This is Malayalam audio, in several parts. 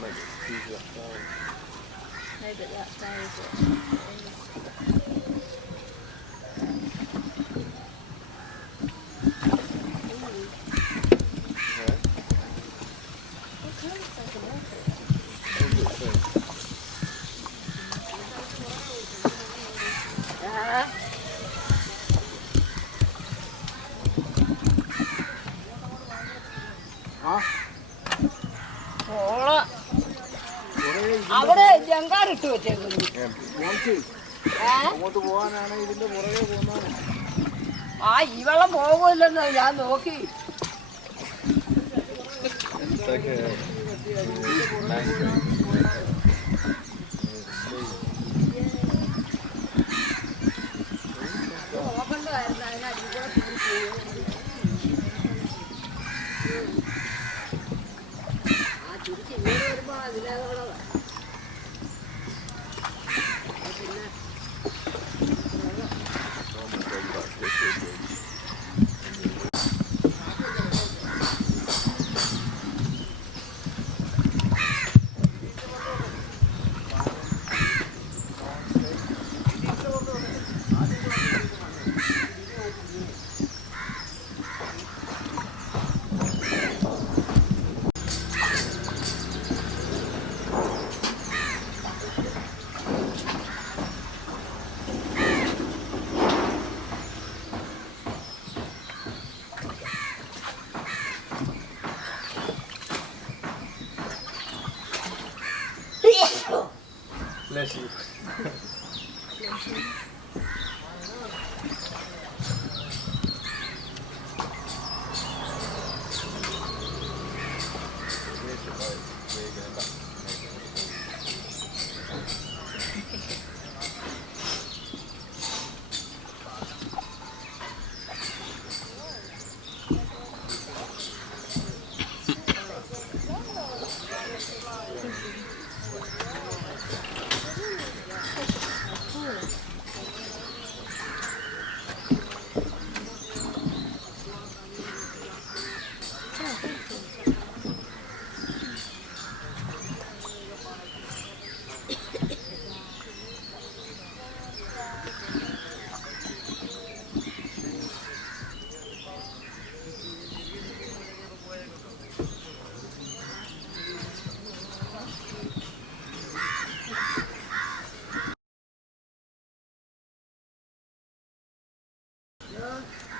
Maybe that stays it. അവിടെ ജങ്കാറിട്ട് വെച്ചേക്കുന്നു. അങ്ങോട്ട് പോകാനാണ് ഇതിന്റെ പുറകെ പോകുന്നത്. ആ ഈ വെള്ളം പോകുമല്ലെന്ന് ഞാൻ നോക്കി. നോക്കണ്ടായിരുന്നു അതിനടിക്കൂടെ ആ തിരിച്ചിങ്ങോട്ട് വരുമ്പോ അതിലേക്കുള്ളതാ. Bless you.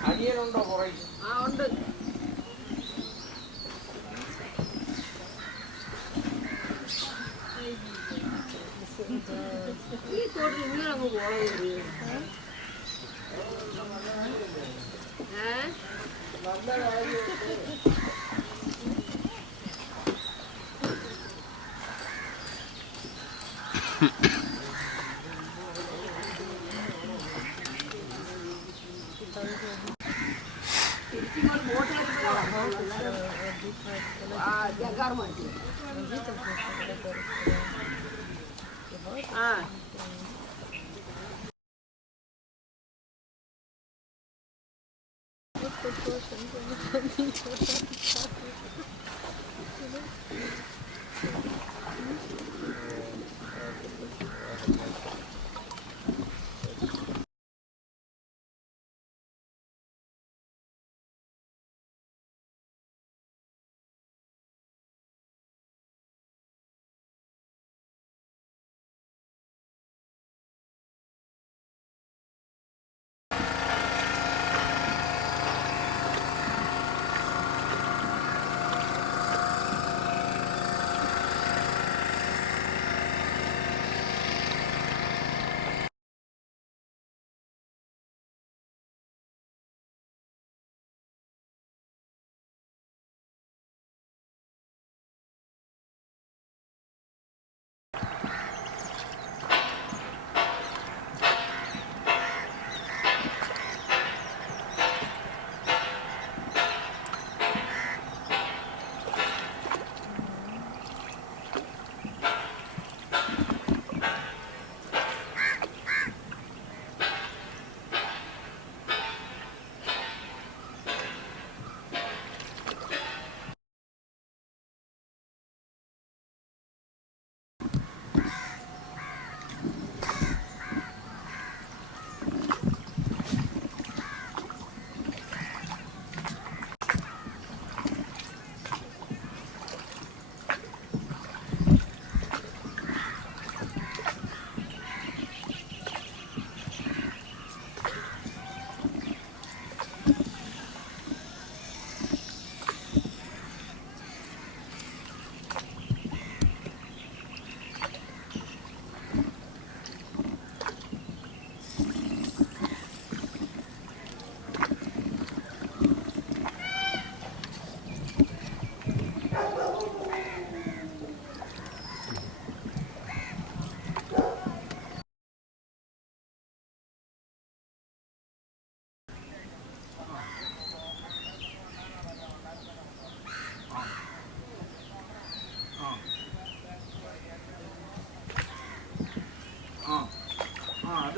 അനിയനുണ്ടോ പുറകിൽ? ആ ഉണ്ട്. ഈ തോട്ടിൽ ഇങ്ങനെ അങ്ങ് പോളെ നല്ല കാര്യം. തിരിച്ചിങ്ങോട്ട് ബോട്ട് ആ ജങ്കാർ മാറ്റി. ആ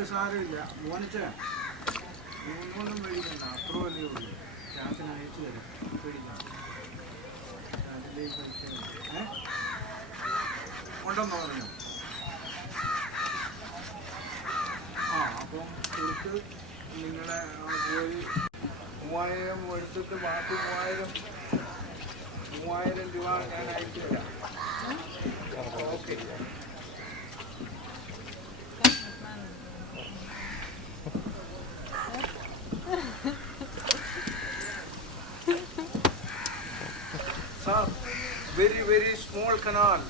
അത് സാരമില്ല മോനിച്ചേ മൂന്നോളം മേടിക്കണ്ട അത്ര വലിയ ഉള്ളൂ ചാത്തിന് അയച്ചു തരാം പേടിക്കാം അതിലേക്ക് പൈസ ഉണ്ടെന്ന് പറഞ്ഞു ആ അപ്പം കൊടുത്ത് നിങ്ങളെ പോയി 3000 എടുത്തിട്ട് ബാക്കി 3000 രൂപ ഞാൻ അയച്ചു തരാം okay Sir, very small canal.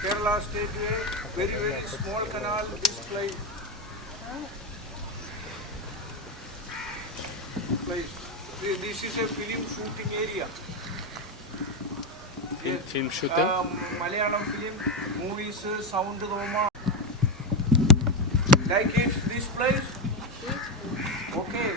Kerala State Way, very small canal. This place. This is a film shooting area. Film shooting? Malayalam film, movies, sound drama. Like it, this place? Okay.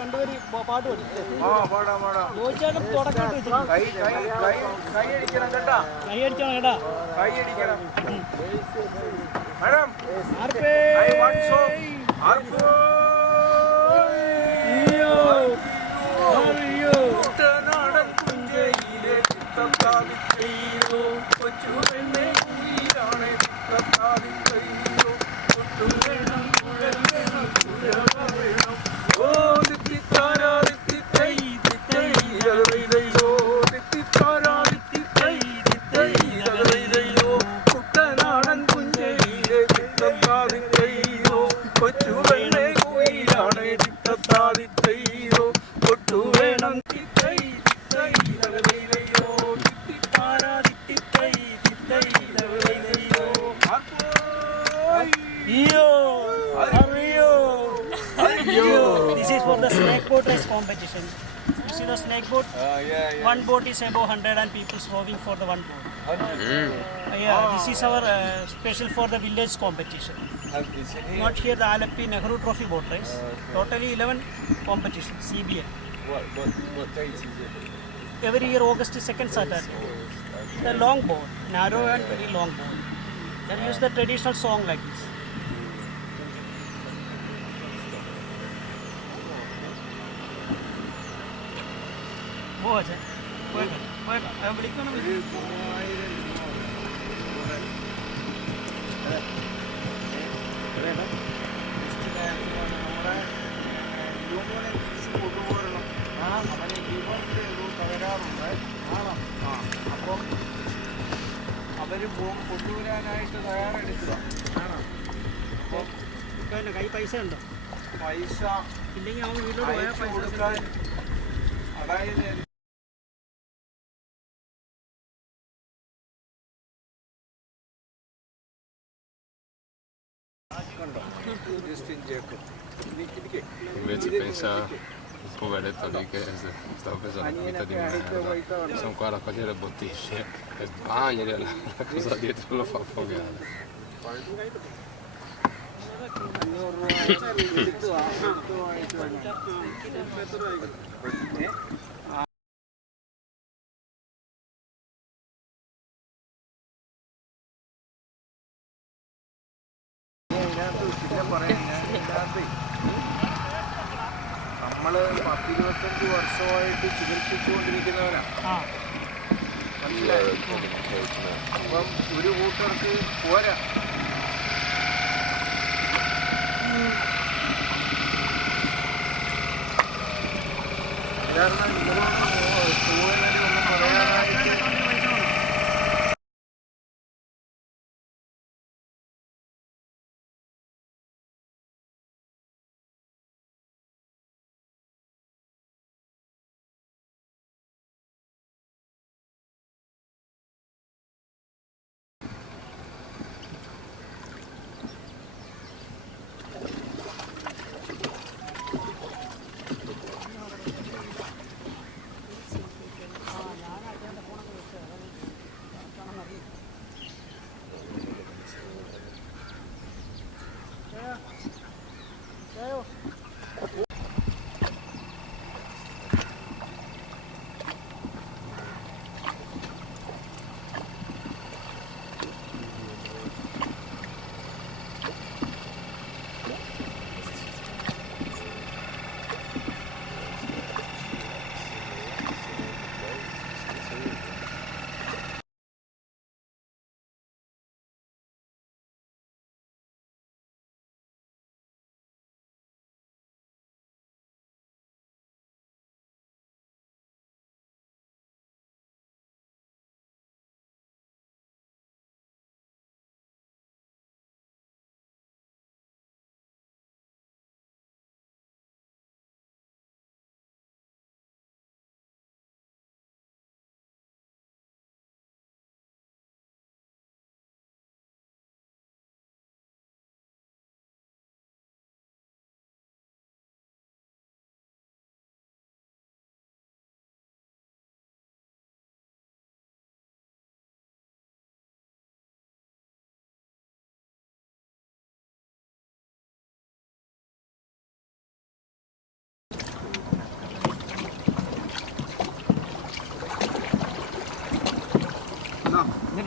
രണ്ടുപേര് പാട്ട് പഠിച്ചു ആ പാടാം പാടാം. ചോദിച്ചാലും തുടക്കം കൈ അടിക്കണം കേട്ടാ, കൈ അടിച്ചാണ് കേട്ടാ കൈ അടിക്കണം. മാഡം ആർപ്പേ I want song. ആർപ്പോ കുട്ടനാടൻ പുഞ്ചയിലെ ചിത്തത്താതിക്കൈയോ കൊച്ചുവെണ്ണെ കുയിലാണ് ചിത്തത്താതിക്കൈയോ കൊട്ടുവേണം കുഴൽ വേണം കുഴവ വേണം ഓ ദിത്തിത്താരാ ദിത്തിത്തൈ ദിത്തൈ ദൈദൈദൈയോ ദിത്തിത്താരാ ദിത്തിത്തൈ ദിത്തൈ ദൈദൈദൈയോ കുട്ടനാടൻ പുഞ്ചയിലെ ചിത്തത്താതിക്കൈയോ കൊച്ചുവെണ്ണെ കുയിലാണ് ചിത്തത്താതിക്കൈയോ കൊട്ടുവേണം ദിത്തൈ ദിത്തൈ ദൈദൈദൈയോ ദിത്തിത്താരാ ദിത്തിത്തൈ ദിത്തൈ ദൈദൈദൈയോ ആർപ്പോയ് This is for the snake boat race competition. You see the snake boat? One boat is above 100 and people rowing for the one boat. This is our special for the village competition. Not here the Alapi Nehru Trophy boat race. Totally 11 competitions, CBN. What date is it? Every year August is second Saturday. The long boat, narrow and very long boat. They use the traditional song like this. Oh, acha. I am വിളിക്കണം അപ്പം അവര് കൊണ്ടുവരാനായിട്ട് തയ്യാറെടുക്കുക. അപ്പോൾ കൈ പൈസ ഉണ്ടോ? പൈസ ഇല്ലെങ്കിൽ അവൻ വീട്ടിലോട്ട് പോയാൽ അയച്ചു പൈസ കൊടുക്കാൻ, അതായത് Invece pensa il poveretto lì che stava pesando una vita di merda, sono qua a raccogliere bottiglie e sbagliare la cosa dietro lo fa affogare. നമ്മള് 10-25 വർഷമായിട്ട് ചികിത്സിച്ചുകൊണ്ടിരിക്കുന്നവരാണ്. മനസ്സിലായോ? അപ്പം ഒരു കൂട്ടർക്ക് പോരാ. കാരണം ഇവരൊന്നും ഒന്നും പറയാനായിട്ട്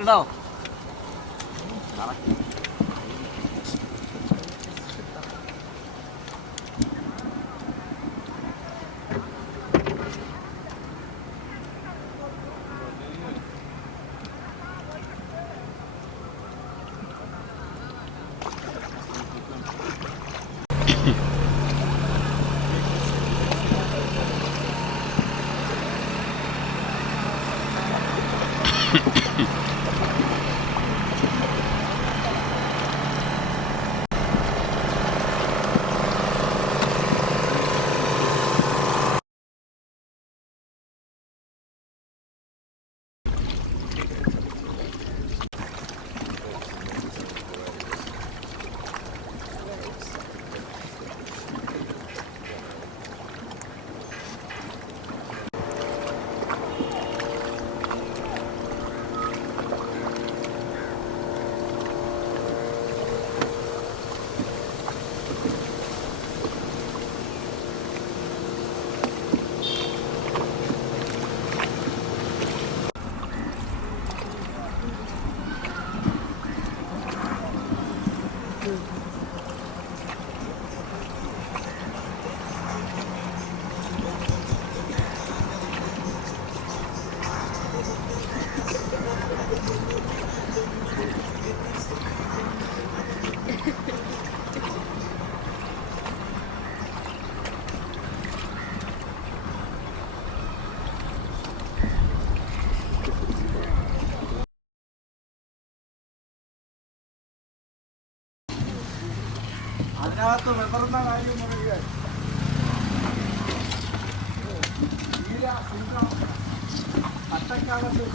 കണ്ടോ? അതിനകത്ത് വെമ്പറുന്ന കാര്യം പറയുക അട്ടക്കാലത്ത്